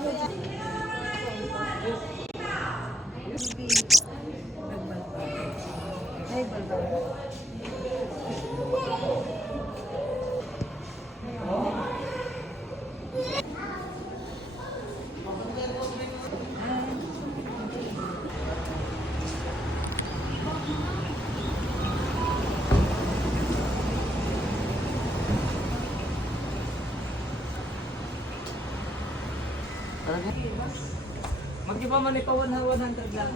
Ay, balbal. Mag-iba man ito 100 lang.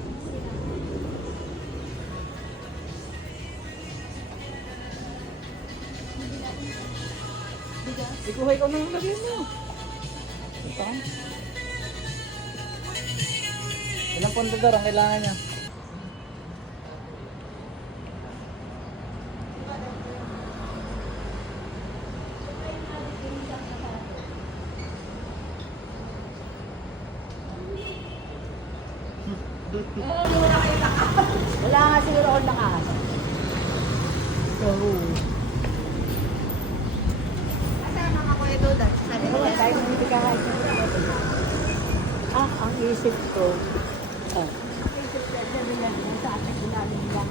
Ikuhay ko na yung lagyan mo. Ito. Ilang pundador ang kailangan niya? Wala nga siguro ako nakaasa. Kasama ka ko ito dahil sa sarili. Tayo hindi ka ang isip ko. Ang isip ko, sabi lang sa akin, ilalim lang.